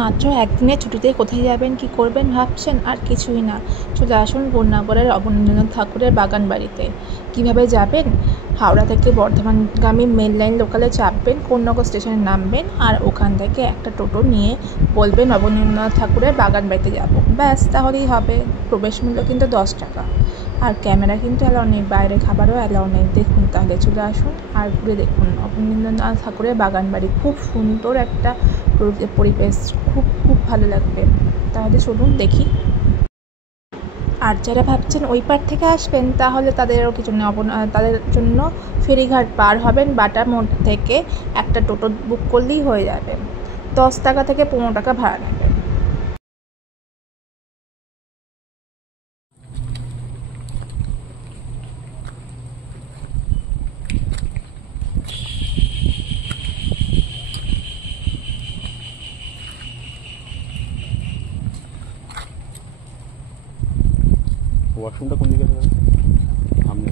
মাত্র একদিনের ছুটিতে কোথায় যাবেন, কি করবেন ভাবছেন? আর কিছুই না, চলে আসুন কন্যাগড়ের অবনীন্দ্রনাথ ঠাকুরের বাগান বাড়িতে। কিভাবে যাবেন? হাওড়া থেকে বর্ধমানগামী মেল লাইন লোকালে চাপবেন, কন্যাগড় স্টেশনে নামবেন, আর ওখান থেকে একটা টোটো নিয়ে বলবেন অবনীন্দ্রনাথ ঠাকুরের বাগান বাড়িতে যাব। ব্যাস, তাহলেই হবে। প্রবেশ মূল্য কিন্তু 10 টাকা, আর ক্যামেরা কিন্তু অ্যালাউ নেই, বাইরে খাবারও অ্যালাউ নেই। দেখুন, তাহলে চলে আসুন আর ঘুরে দেখুন অবনীন্দ্রনাথ ঠাকুরের বাগান বাড়ি। খুব সুন্দর একটা পরিবেশ, খুব খুব ভালো লাগবে। তাহলে চলুন দেখি। আর যারা ভাবছেন ওই পার থেকে আসবেন, তাহলে তাদেরও কিছু নেই, তাদের জন্য ফেরিঘাট পার হবেন, বাটা মোড় থেকে একটা টোটো বুক করলেই হয়ে যাবে। 10 টাকা থেকে 15 টাকা ভাড়া নেবে। ওয়াশরুমটা কোন দিকে আছে? সামনে।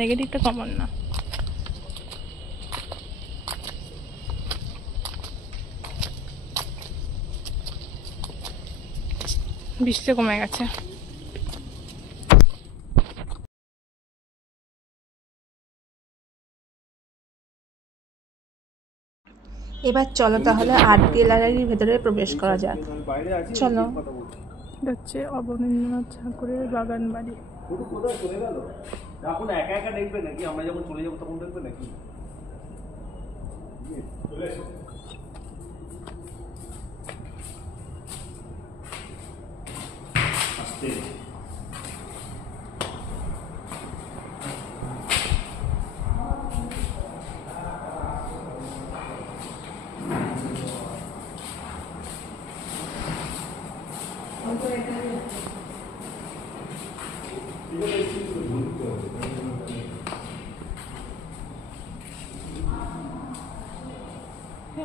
নেগেটিভটা কমন না। বৃষ্টি কমে গেছে। এবার চলো তাহলে আর্ট গ্যালারির ভেতরে প্রবেশ করা যাক। চলো। হচ্ছে অবনীন্দ্রনাথ ঠাকুরের বাগান বাড়ি। এখন একা একা দেখবে নাকি? আমরা যখন চলে যাবো তখন দেখবে নাকি?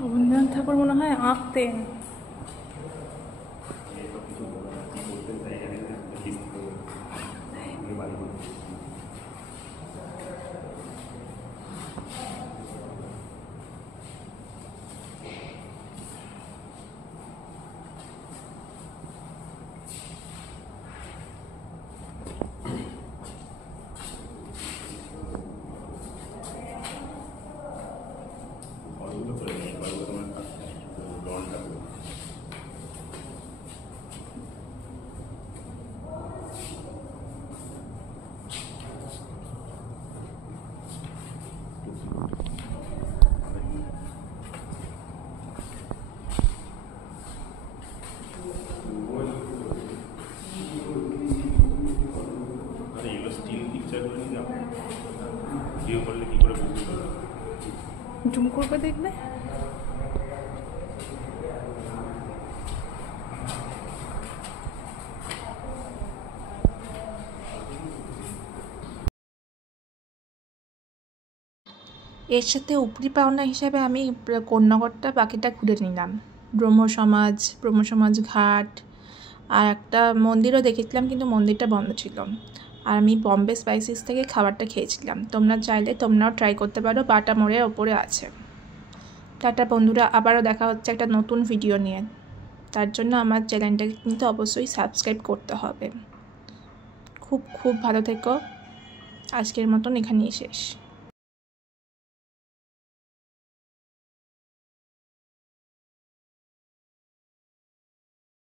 অবনীন্দ্রনাথ ঠাকুর মনে হয় আঁকতেন। জুম করবে দেখবে। এর সাথে উপরি পাওনা হিসাবে আমি কন্যাগড়টা বাকিটা ঘুরে নিলাম। ব্রহ্মসমাজ ঘাট, আর একটা মন্দিরও দেখেছিলাম, কিন্তু মন্দিরটা বন্ধ ছিল। আর আমি বম্বে স্পাইসিস থেকে খাবারটা খেয়েছিলাম। তোমরা চাইলে তোমরাও ট্রাই করতে পারো, বাটা মোড়ের ওপরে আছে। টাটা বন্ধুরা, আবারও দেখা হচ্ছে একটা নতুন ভিডিও নিয়ে। তার জন্য আমার চ্যানেলটাকে কিন্তু অবশ্যই সাবস্ক্রাইব করতে হবে। খুব খুব ভালো থেকো। আজকের মতন এখানেই শেষ।